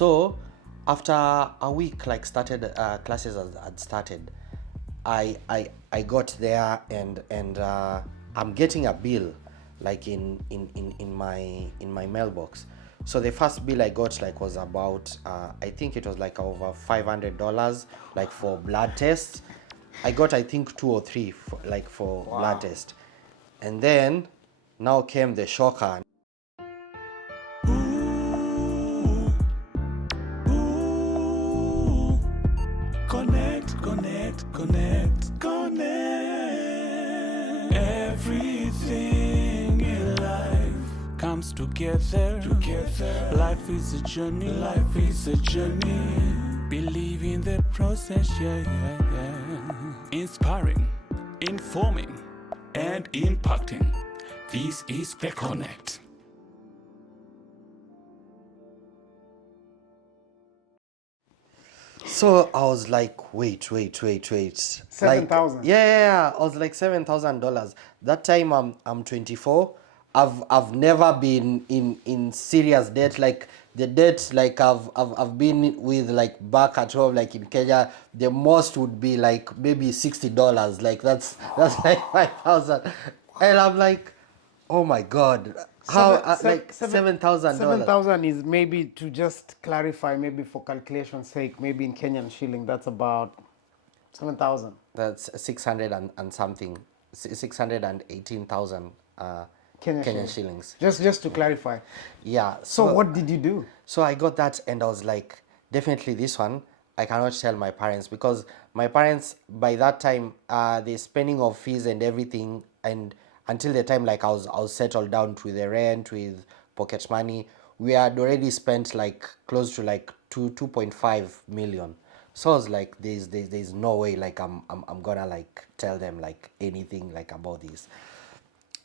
So after a week, like started classes had started, I got there and I'm getting a bill like in my mailbox. So the first bill I got like was about I think it was like over $500 like for blood tests. I got I think two or three for blood test, and then now came the shocker. Connect. Everything in life comes together. Life is a journey. Believe in the process, yeah. Inspiring, informing, and impacting. This is the Connect. So I was like, wait. 7,000. Like, yeah. I was like $7,000. That time I'm 24. I've never been in serious debt. Like the debt like I've been with like back at home like in Kenya, the most would be like maybe $60. Like that's like 5,000, and I'm like, oh my god, how like $7,000. 7,000 is, maybe to just clarify, maybe for calculation's sake, maybe in Kenyan shilling, that's about 7,000. That's 600 and something, 618,000 Kenyan shillings. Just to clarify. Yeah. So what did you do? So I got that and I was like, definitely this one I cannot tell my parents, because my parents by that time the spending of fees and everything, and until the time like I was settled down with the rent, with pocket money, we had already spent like close to like 2.5 million. So I was like, there's no way like I'm gonna like tell them like anything like about this.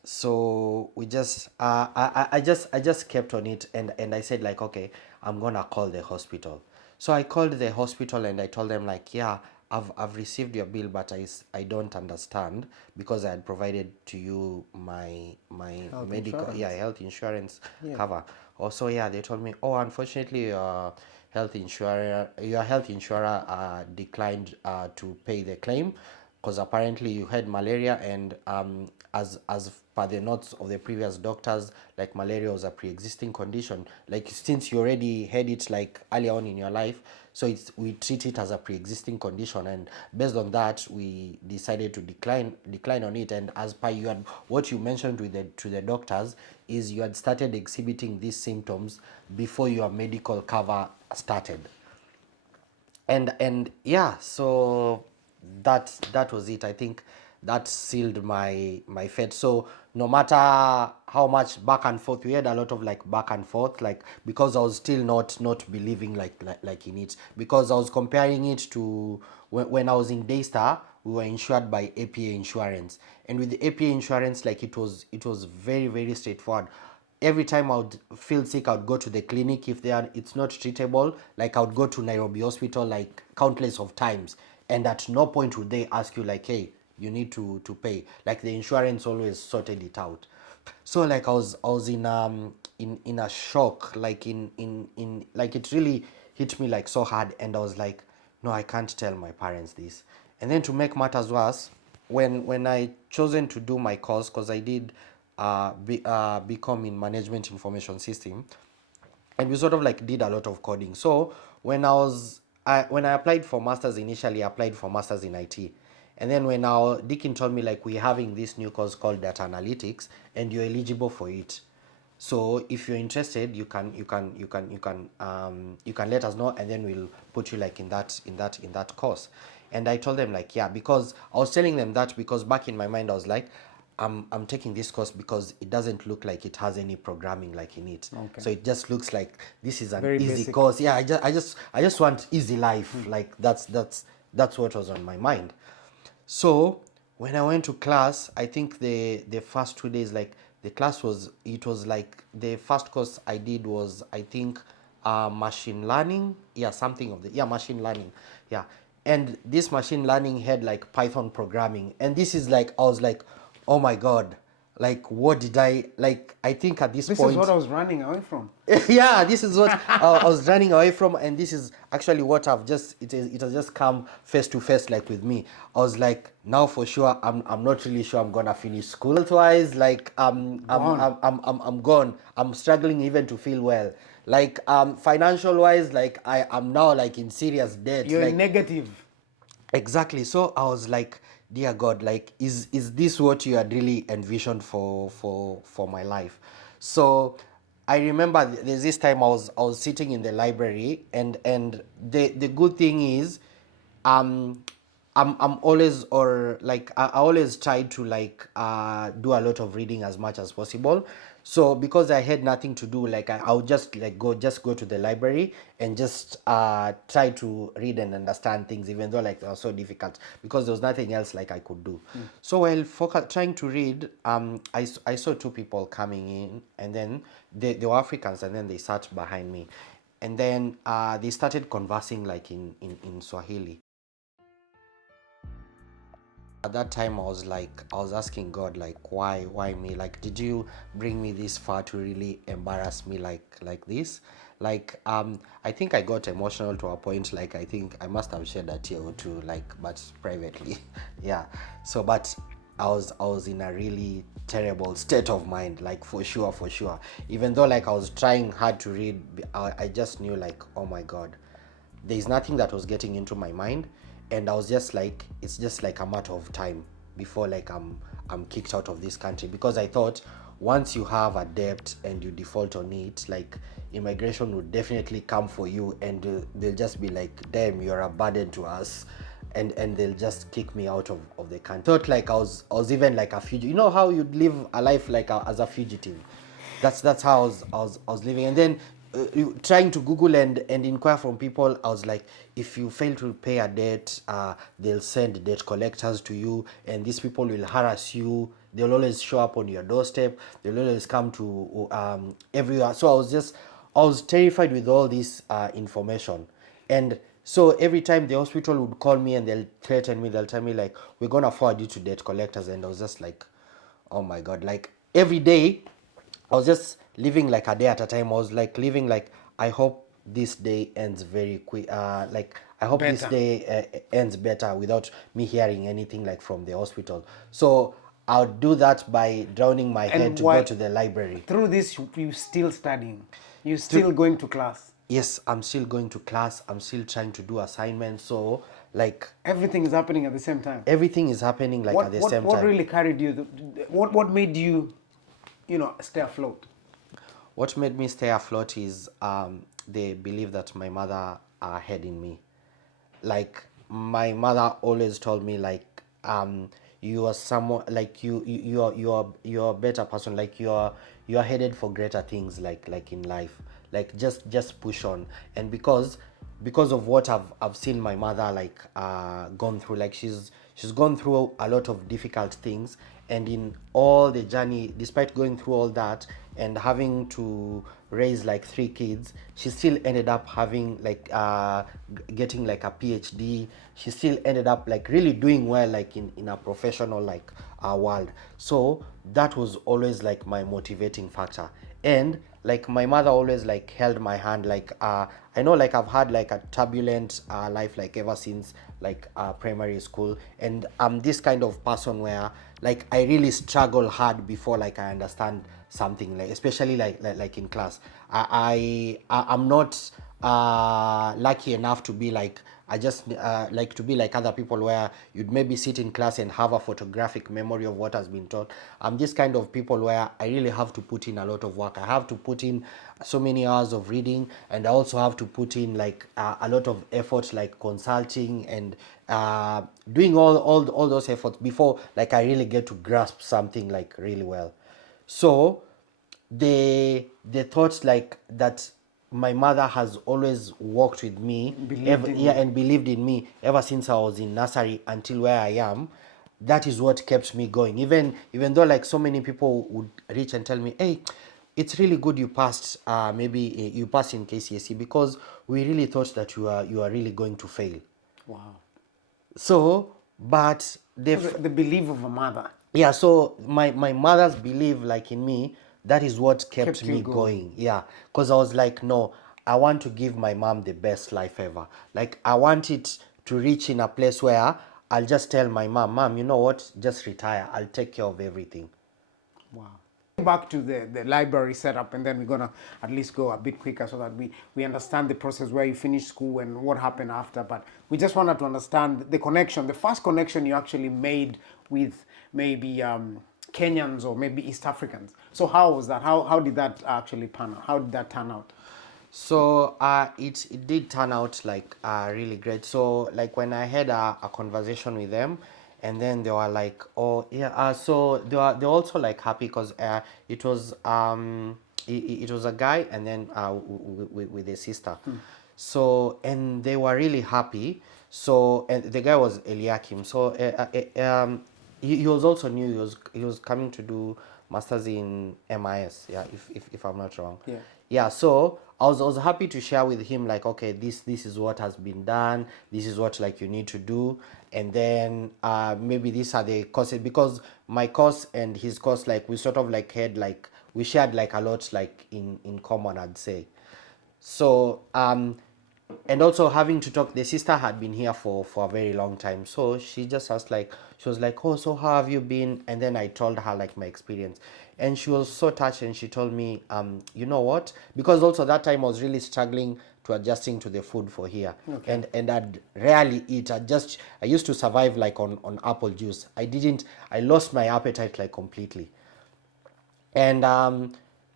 So we just I just kept on it, and I said like, okay, I'm gonna call the hospital. So I called the hospital and I told them like, yeah, I've received your bill, but I don't understand, because I had provided to you my medical insurance. health insurance cover. Also, yeah, they told me, oh, unfortunately your health insurer declined to pay the claim, because apparently you had malaria, and as per the notes of the previous doctors, like malaria was a pre-existing condition, like since you already had it like earlier on in your life, so we treat it as a pre-existing condition, and based on that we decided to decline on it. And as per what you mentioned to the doctors is you had started exhibiting these symptoms before your medical cover started. And yeah, so that was it. I think that sealed my fate. So no matter how much back and forth, we had a lot of like back and forth, like because I was still not believing like in it, because I was comparing it to when I was in Daystar. We were insured by APA insurance, and with the APA insurance, like it was very straightforward. Every time I would feel sick, I would go to the clinic. If it's not treatable, like I would go to Nairobi hospital like countless of times, and at no point would they ask you like, hey, you need to pay. Like the insurance always sorted it out. So like I was in a shock, like in like it really hit me like so hard, and I was like, no, I can't tell my parents this. And then to make matters worse, when I chosen to do my course, because I did become in management information system, and we sort of like did a lot of coding. So when I applied for masters initially, I applied for masters in IT. And then when our Deakin told me like we're having this new course called data analytics and you're eligible for it. So if you're interested, you can let us know, and then we'll put you like in that course. And I told them like, yeah, because I was telling them that because back in my mind I was like, I'm taking this course because it doesn't look like it has any programming like in it. Okay. So it just looks like this is an Very easy basic. course. Yeah, I just want easy life. Like that's what was on my mind. So when I went to class, I think the first 2 days, like the class was like the first course I did was I think machine learning, yeah, something of the machine learning, yeah. And this machine learning had like Python programming, and this is like I was like, oh my god, like what did I like? I think at this This point, is what I was running away from. yeah, this is what I was running away from, and this is actually what I've just it has just come face to face like with me. I was like, now for sure, I'm not really sure I'm gonna finish school. Health-wise, like Gone. I'm gone. I'm struggling even to feel well. Like financial wise, like I'm now like in serious debt. You're Like negative. exactly. So I was like, dear God, like is this what you had really envisioned for my life? So I remember there's this time I was sitting in the library, and the good thing is um I'm always, or like I always try to like do a lot of reading as much as possible. So because I had nothing to do, like I would just like go to the library and just try to read and understand things, even though like they were so difficult, because there was nothing else like I could do. So while trying to read, I saw two people coming in, and then they were Africans, and then they sat behind me, and then they started conversing like in Swahili. At that time, I was asking God, like, why me? Like, did you bring me this far to really embarrass me like this? Like, I think I got emotional to a point. Like, I think I must have shed a tear or two, like, but privately, yeah. So, but I was in a really terrible state of mind, like for sure, for sure. Even though like I was trying hard to read, I just knew like, oh my God, there's nothing that was getting into my mind, and I was just like, it's just like a matter of time before like I'm kicked out of this country, because I thought once you have a debt and you default on it, like immigration would definitely come for you, and they'll just be like, damn, you're a burden to us, and they'll just kick me out of the country. Thought like I was even like a fugitive. You know how you'd live a life like as a fugitive. That's how I was living. And then trying to Google and inquire from people, I was like, if you fail to pay a debt, they'll send debt collectors to you, and these people will harass you. They'll always show up on your doorstep. They'll always come to everywhere. So I was terrified with all this information. And so every time the hospital would call me and they'll threaten me, they'll tell me like, we're gonna forward you to debt collectors. And I was just like, oh my God, like every day I was just living like a day at a time. I was like living like, I hope this day ends very quick. Like I hope this Better. day ends better without me hearing anything like from the hospital. So I'll do that by drowning my head And to go why, to the library. through this, you still studying. You still going to class. Yes, I'm still going to class. I'm still trying to do assignments. So like Everything is happening at the same time. everything is happening like at the same What time. really carried you? What made you, stay afloat? What made me stay afloat is the belief that my mother had in me. Like my mother always told me like you are someone, like you're a better person, like you're headed for greater things, like in life, like just push on. And because of what I've seen my mother like gone through, like she's gone through a lot of difficult things, and in all the journey, despite going through all that and having to raise like three kids, she still ended up having like getting like a PhD. She still ended up like really doing well, like in a professional like world. So that was always like my motivating factor. And like my mother always like held my hand. Like I know like I've had like a turbulent life like ever since like primary school, and I'm this kind of person where like I really struggle hard before like I understand something, like especially like in class. I'm not lucky enough to be like, I just like to be like other people where you'd maybe sit in class and have a photographic memory of what has been taught. I'm this kind of people where I really have to put in a lot of work. I have to put in so many hours of reading, and I also have to put in like a lot of effort, like consulting and doing all those efforts before like I really get to grasp something like really well. So the thoughts like that, my mother has always walked with me, Believed in yeah, you. and believed in me ever since I was in nursery until where I am. That is what kept me going, even though like so many people would reach and tell me, hey, it's really good you passed, maybe you passed in KCSE, because we really thought that you are really going to fail. Wow. So but So the belief of a mother. yeah, so my mother's belief like in me, that is what kept Kept you me going. going. Yeah, because I was like, no, I want to give my mom the best life ever. Like I want it to reach in a place where I'll just tell my mom, you know what, just retire, I'll take care of everything. Wow. Back to the library setup, and then we're gonna at least go a bit quicker so that we understand the process where you finish school and what happened after. But we just wanted to understand the connection, the first connection you actually made with maybe Kenyans or maybe East Africans. So how was that? How did that actually pan out? How did that turn out? So it did turn out like really great. So like when I had a conversation with them, and then they were like, oh yeah, so they were also like happy because it was it was a guy and then with a sister. So and they were really happy. So and the guy was Eliakim. So he was also new. He was coming to do masters in MIS. Yeah, if I'm not wrong. Yeah. Yeah, so I was happy to share with him like, okay, this is what has been done, this is what like you need to do, and then maybe these are the courses, because my course and his course, like we sort of like had like we shared like a lot like in common, I'd say. So and also having to talk, the sister had been here for a very long time, so she just asked like, she was like, oh, so how have you been? And then I told her like my experience, and she was so touched, and she told me, you know what, because also that time I was really struggling to adjusting to the food for here. Okay. And I'd rarely eat. I used to survive like on apple juice. I lost my appetite like completely. And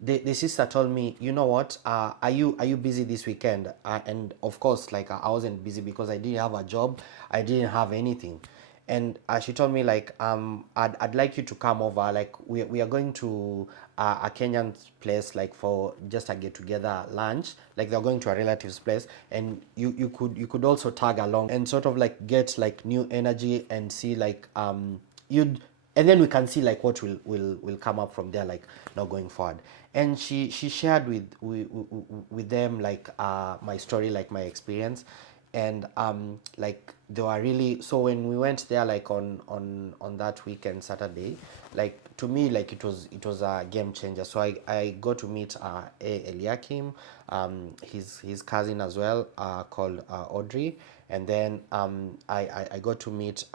the sister told me, you know what, are you busy this weekend? And of course, like I wasn't busy because I didn't have a job, I didn't have anything. And she told me like, I'd like you to come over. Like we are going to a Kenyan place like for just a get together lunch. Like they're going to a relative's place, and you could also tag along and sort of like get like new energy and see like you'd and then we can see like what will come up from there, like now going forward. And she shared with them like my story, like my experience. And like they were really, so when we went there like on that weekend Saturday, like to me like it was a game changer. So I got to meet Eliakim, his cousin as well, called Audrey. And then I got to meet,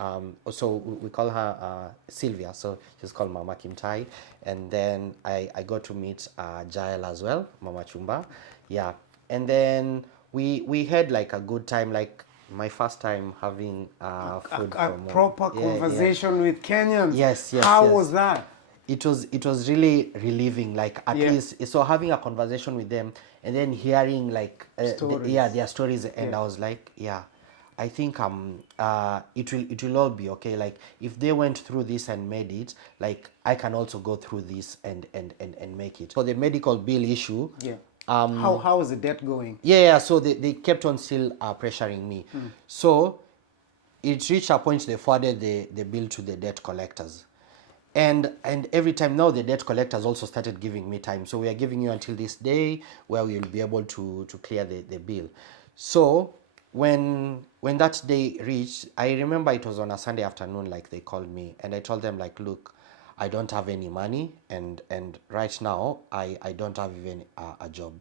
so we call her Sylvia, so she's called Mama Kimtai. And then I got to meet Jael as well, Mama Chumba. Yeah. And then we had like a good time, like my first time having food A from proper yeah, conversation with Kenyans. Yes, How yes. was that? It was really relieving, like at Yeah. least, so having a conversation with them and then hearing like Stories. their stories. And Yeah. I was like, yeah, I think it will all be okay. Like if they went through this and made it, like I can also go through this and make it. For the medical bill issue, Yeah. How is the debt going? yeah, so they kept on still pressuring me. So it reached a point they forwarded the bill to the debt collectors. And every time now the debt collectors also started giving me time. So we are giving you until this day where we will be able to clear the bill. So when that day reached, I remember it was on a Sunday afternoon, like they called me and I told them like, look, I don't have any money, and right now I don't have even a job.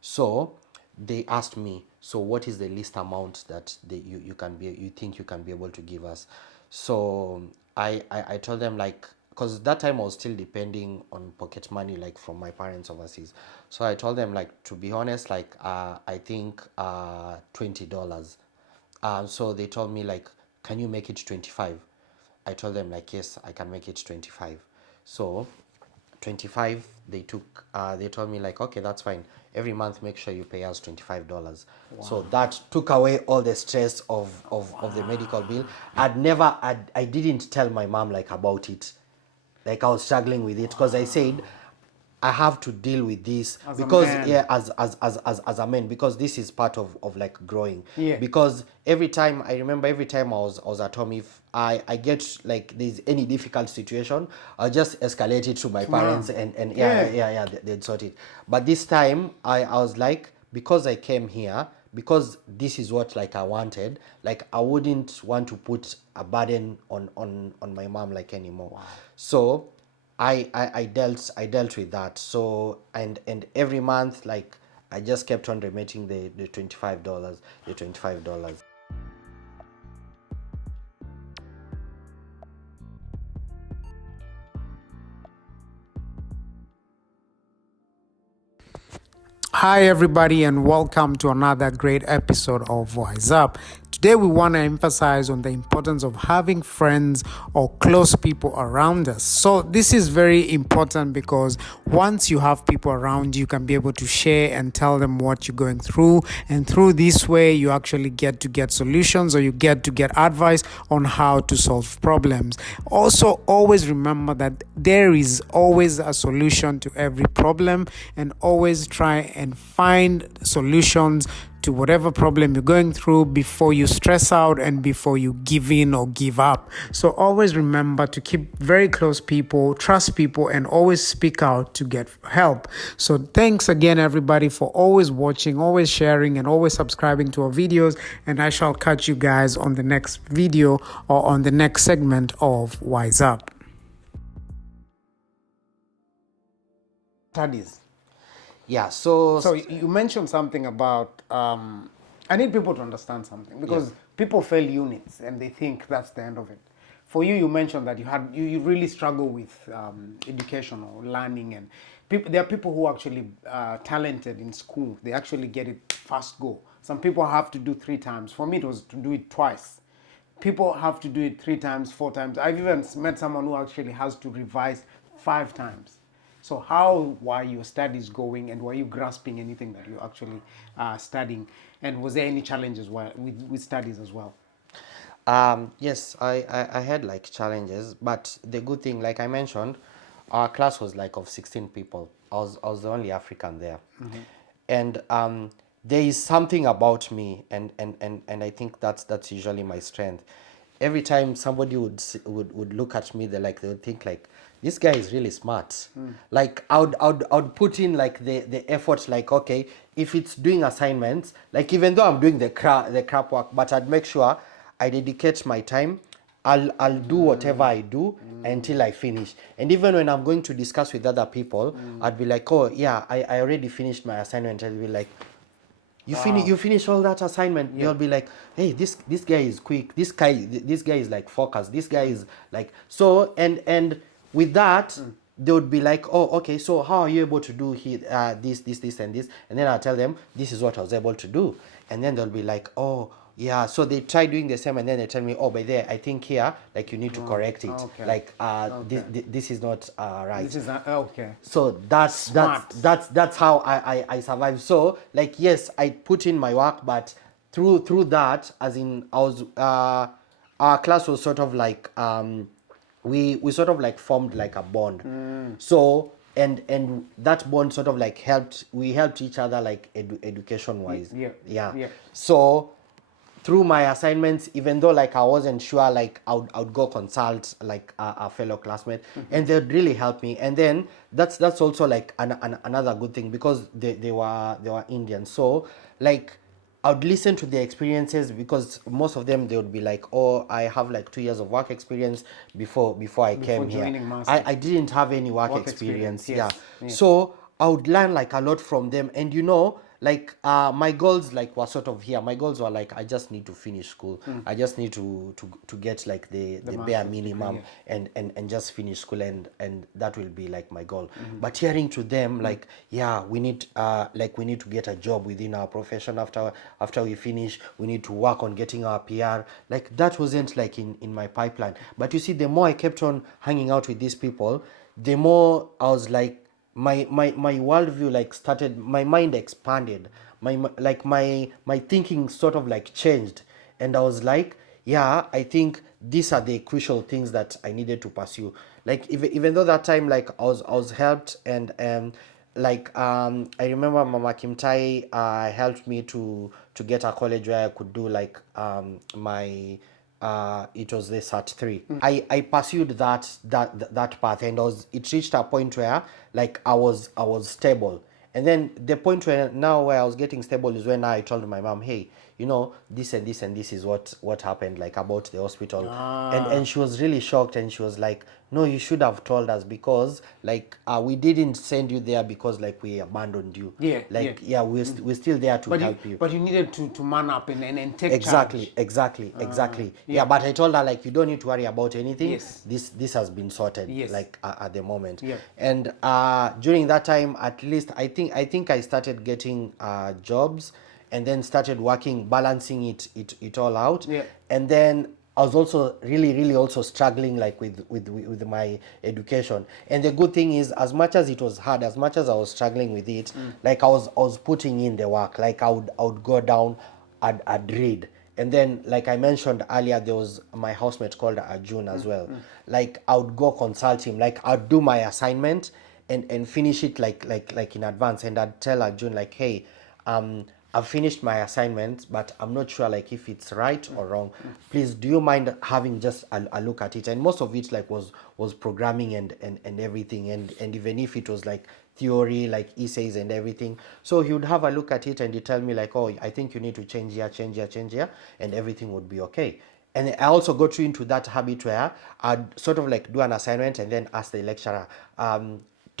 So they asked me, so what is the least amount that you think you can be able to give us? So I told them like, because that time I was still depending on pocket money like from my parents overseas. So I told them like, to be honest, like I think $20. So they told me like, can you make it 25? I told them like, yes, I can make it 25. So 25, they told me like, okay, that's fine, every month make sure you pay us $25. So that took away all the stress of the medical bill. I didn't tell my mom like about it, like I was struggling with it because I said I have to deal with this As a because man. yeah, as a man, because this is part of like growing. Yeah. Because every time I remember, every time I was at home, if I get like there's any difficult situation, I'll just escalate it to my parents, mom. and they'd sort it. But this time I was like, because I came here, because this is what like I wanted, like I wouldn't want to put a burden on my mom like anymore. Wow. So I dealt with that. So and every month like I just kept on remitting the $25, the $25. Hi, everybody, and welcome to another great episode of Wise Up. Today, we want to emphasize on the importance of having friends or close people around us. So, this is very important because once you have people around you, can be able to share and tell them what you're going through. And through this way, you actually get to get solutions or you get to get advice on how to solve problems. Also, always remember that there is always a solution to every problem, and always try and find solutions to whatever problem you're going through before you stress out and before you give in or give up. So always remember to keep very close people, trust people, and always speak out to get help. So thanks again, everybody, for always watching, always sharing, and always subscribing to our videos. And I shall catch you guys on the next video or on the next segment of Wise Up. Studies. Yeah, so You mentioned something about, I need people to understand something because people fail units and they think that's the end of it. For you, you mentioned that you really struggle with education or learning, and there are people who are actually talented in school. They actually get it fast go. Some people have to do 3 times. For me, it was to do it twice. People have to do it 3 times, 4 times. I've even met someone who actually has to revise 5 times. So how were your studies going, and were you grasping anything that you're actually studying? And was there any challenges with studies as well? yes, I had like challenges, but the good thing, like I mentioned, our class was like of 16 people. I was the only African there. And there is something about me, and I think that's usually my strength. Every time somebody would look at me, they would think like, this guy is really smart. Like I would put in like the effort, like, okay, if it's doing assignments, like even though I'm doing the crap work, but I'd make sure I dedicate my time. I'll do whatever I do until I finish. And even when I'm going to discuss with other people, I'd be like, oh yeah, I already finished my assignment. I'll be like, you finish all that assignment. You'll be like, hey, this guy is quick. This guy is like focused. This guy is like, so. And with that, they would be like, oh, okay, so how are you able to do this and this? And then I'll tell them, this is what I was able to do. And then they'll be like, oh yeah, so they try doing the same, and then they tell me, oh, by there, I think here, like, you need to correct it. Okay. Like this is not right. This is okay. So that's how I survive. So like, yes, I put in my work, but through that, as in I was our class was sort of like we sort of like formed like a bond. So and that bond sort of like we helped each other like education wise. Yeah. So through my assignments, even though like I wasn't sure, like I would go consult like a fellow classmate, and they'd really help me. And then that's also like another good thing, because they were Indian. So like I would listen to their experiences, because most of them, they would be like, oh, I have like 2 years of work experience before I came here. joining masters. I didn't have any work experience. yes. Yeah. So I would learn like a lot from them. And like my goals like were sort of here. My goals were like, I just need to finish school. I just need to get like the bare minimum, and just finish school, and that will be like my goal. But hearing to them like, yeah, we need to get a job within our profession after we finish. We need to work on getting our PR. Like that wasn't like in my pipeline. But you see, the more I kept on hanging out with these people, the more I was like, my worldview like started, my mind expanded, my thinking sort of like changed, and I was like, yeah, I think these are the crucial things that I needed to pursue. Like even though that time like I was helped, and I remember Mama Kimtai helped me to get a college where I could do like my it was the SAT 3. I pursued that path, and it reached a point where like I was stable, And then the point where now where I was getting stable is when I told my mom, hey, you know, this and this and this is what happened, like about the hospital. And she was really shocked, and she was like, no, you should have told us, because like we didn't send you there because like we abandoned you. Like we're still there to help you. But you needed to man up and take Exactly, charge. exactly. Yeah, but I told her like, you don't need to worry about anything. Yes. This has been sorted. Yes. Like at the moment. Yeah. And during that time, at least I think I started getting jobs, and then started working, balancing it all out. Yeah. And then I was also really also struggling like with my education. And the good thing is, as much as it was hard, as much as I was struggling with it, like I was putting in the work. Like I would go down, I'd read. And then, like I mentioned earlier, there was my housemate called Arjun as well. Like I would go consult him. Like I'd do my assignment and finish it like in advance. And I'd tell Arjun like, hey, I've finished my assignment, but I'm not sure like if it's right or wrong. Please, do you mind having just a look at it? And most of it like was programming and everything, and even if it was like theory, like essays and everything. So he would have a look at it and he'd tell me like, oh, I think you need to change here, and everything would be okay. And I also got into that habit where I'd sort of like do an assignment and then ask the lecturer,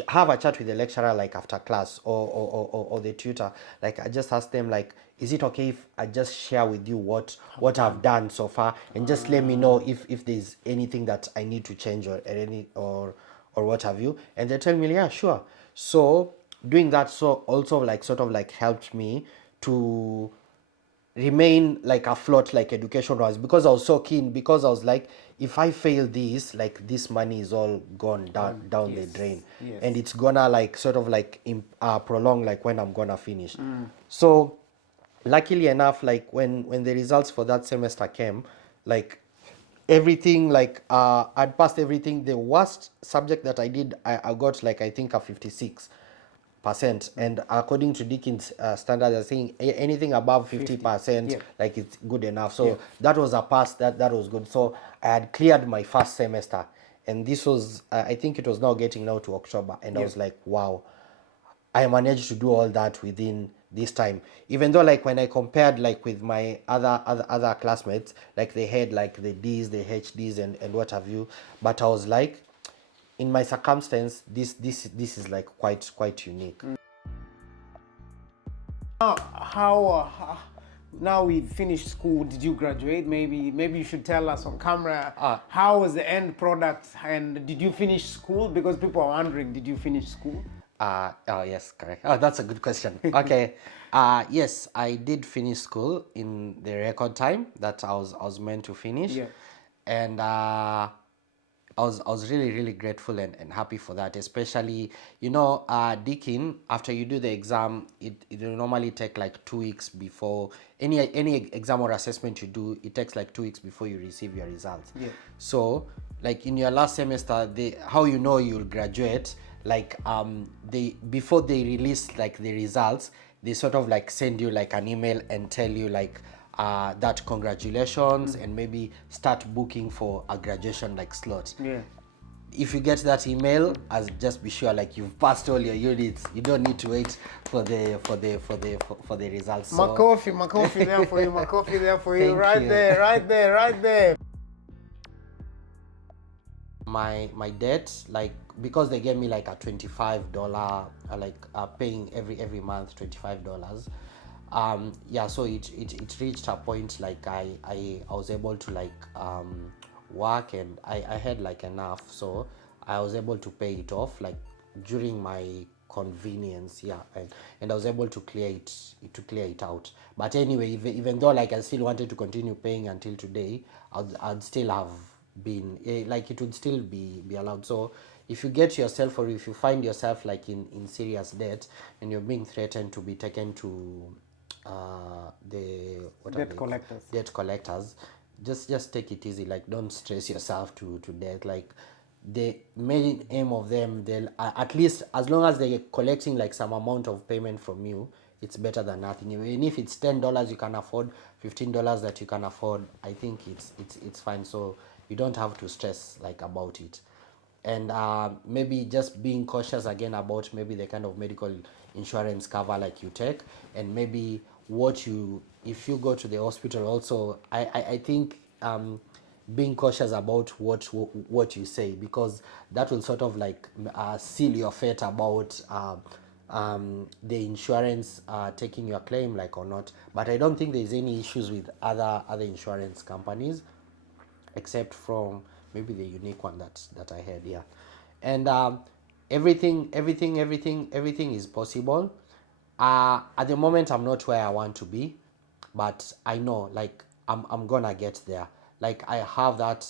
have a chat with the lecturer like after class, or the tutor. Like I just ask them like, is it okay if I just share with you what I've done so far, and just let me know if there's anything that I need to change or what have you. And they tell me, yeah, sure. So doing that so also like sort of like helped me to remain like afloat, like education wise, because I was so keen, because I was like, if I fail this, like this money is all gone down the drain. And it's gonna like sort of like prolong like when I'm gonna finish. So luckily enough, like when the results for that semester came, like everything, like I'd passed everything. The worst subject that I did, I got like I think a 56%. And according to Deakin's standards, they're saying anything above 50%, like it's good enough. So that was a pass. That was good. So I had cleared my first semester, and this was I think it was now getting now to October, and I was like, wow, I managed to do all that within this time. Even though like when I compared like with my other classmates, like they had like the D's, the HDs and what have you, but I was like, in my circumstance, this is like quite unique. How now we finished school, did you graduate? Maybe you should tell us on camera how was the end product, and did you finish school? Because people are wondering, did you finish school? Oh yes, correct. Oh, that's a good question. Okay. Yes, I did finish school in the record time that I was meant to finish. And I was really grateful and happy for that, especially, you know, Deakin, after you do the exam, it will normally take like 2 weeks before any exam or assessment you do. It takes like 2 weeks before you receive your results. So like in your last semester, how you know you'll graduate, like they, before they release like the results, they sort of like send you like an email and tell you like that congratulations, and maybe start booking for a graduation like slot. If you get that email, just be sure like you've passed all your units. You don't need to wait for the results. So, my coffee there for you, my coffee there for you. Thank you. Right there. My debt, like, because they gave me like a $25, like paying every month $25. Yeah, so it reached a point like I was able to like work, and I had like enough, so I was able to pay it off like during my convenience. And I was able to clear it out. But anyway, even though like I still wanted to continue paying until today, I'd still have been like, it would still be allowed. So if you get yourself, or if you find yourself like in serious debt, and you're being threatened to be taken to debt collectors, just take it easy. Like, don't stress yourself to death. Like, the main aim of them, they'll at least, as long as they're collecting like some amount of payment from you, it's better than nothing. Even if it's $10 you can afford, $15 that you can afford, I think it's fine. So you don't have to stress like about it. and maybe just being cautious again about maybe the kind of medical insurance cover like you take, and maybe what you, if you go to the hospital also, I think being cautious about what you say, because that will sort of like seal your fate about the insurance taking your claim like or not. But I don't think there's any issues with other insurance companies, except from maybe the unique one that I had. Yeah, and everything is possible. At the moment, I'm not where I want to be, but I know like I'm gonna get there. Like I have that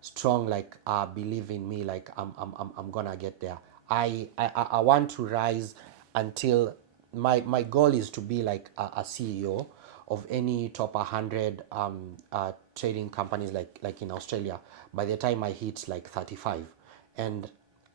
strong like belief in me. Like I'm gonna get there. I want to rise until my goal is to be like a CEO of any top 100 trading companies like in Australia by the time I hit like 35. And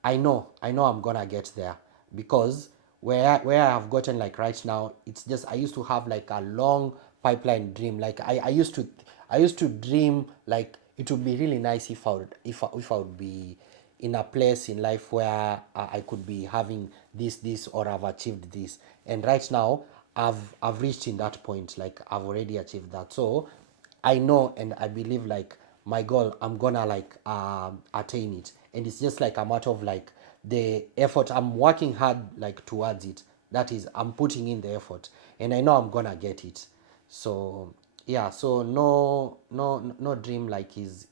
I know I'm gonna get there, because where I have gotten like right now, it's just I used to have like a long pipeline dream. Like I used to dream like it would be really nice if I would be in a place in life where I could be having this or I've achieved this. And right now I've reached in that point, like I've already achieved that. So I know and I believe like my goal, I'm gonna like attain it, and it's just like a matter of like the effort. I'm working hard like towards it. That is, I'm putting in the effort, and I know I'm gonna get it. So yeah, so no dream like is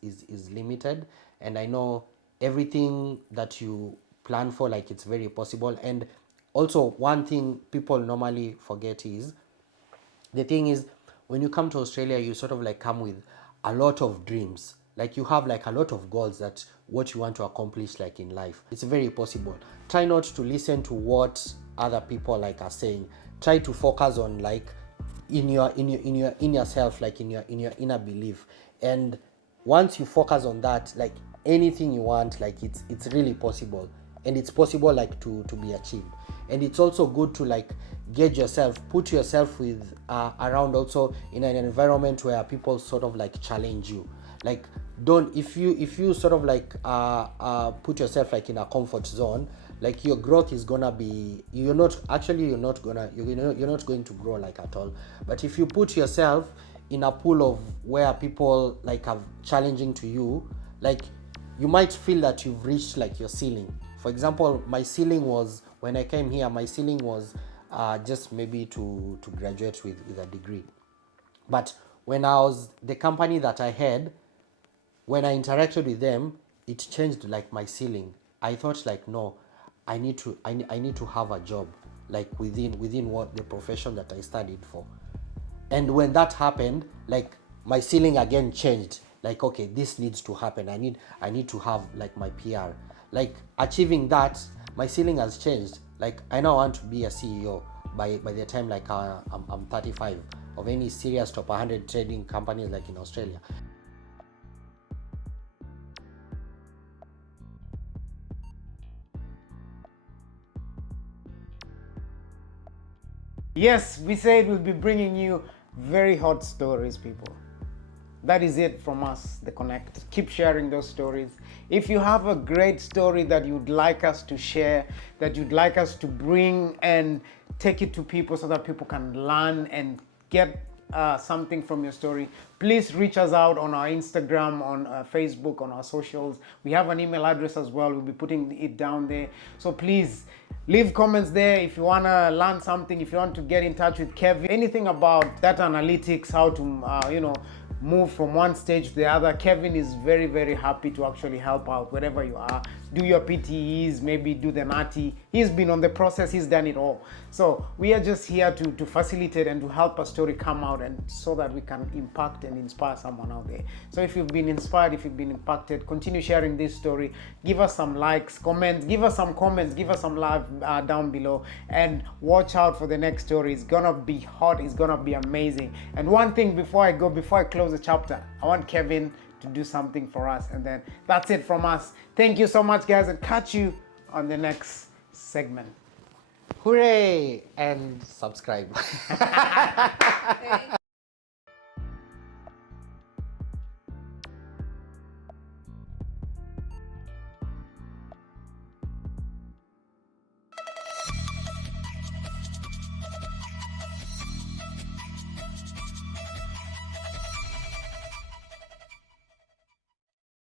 limited, and I know everything that you plan for, like it's very possible. And also one thing people normally forget is, the thing is, when you come to Australia, you sort of like come with a lot of dreams. Like you have like a lot of goals that what you want to accomplish like in life. It's very possible. Try not to listen to what other people like are saying. Try to focus on like in yourself, like in your inner belief. And once you focus on that, like anything you want, like it's really possible, and it's possible like to be achieved. And it's also good to like gauge yourself, put yourself with around also in an environment where people sort of like challenge you. Like don't, if you sort of like put yourself like in a comfort zone, like your growth is gonna be, you're not going to grow like at all. But if you put yourself in a pool of where people like are challenging to you, like you might feel that you've reached like your ceiling. For example, my ceiling was, when I came here, my ceiling was just maybe to graduate with a degree. But when I was, the company that I had, when I interacted with them, it changed like my ceiling. I thought like, no, I need to have a job like within what the profession that I studied for. And when that happened, like my ceiling again changed. Like, okay, this needs to happen. I need to have like my PR. Like achieving that, my ceiling has changed. Like I now want to be a CEO by the time like I'm 35 of any serious top 100 trading companies like in Australia. Yes, we said we'll be bringing you very hot stories, people. That is it from us, The Connect. Keep sharing those stories. If you have a great story that you'd like us to share, that you'd like us to bring and take it to people so that people can learn and get something from your story, please reach us out on our Instagram, on Facebook, on our socials. We have an email address as well. We'll be putting it down there. So please leave comments there if you want to learn something, if you want to get in touch with Kevin, anything about data analytics, how to move from one stage to the other. Kevin is very, very happy to actually help out wherever you are. Do your PTEs, maybe do the NATI. He's been on the process, he's done it all. So we are just here to facilitate and to help a story come out, and so that we can impact and inspire someone out there. So if you've been inspired, if you've been impacted, continue sharing this story. Give us some likes, comments, give us some love down below, and watch out for the next story. It's gonna be hot, it's gonna be amazing. And one thing before I close the chapter, I want Kevin to do something for us, and then that's it from us. Thank you so much, guys, and catch you on the next segment. Hooray! And subscribe.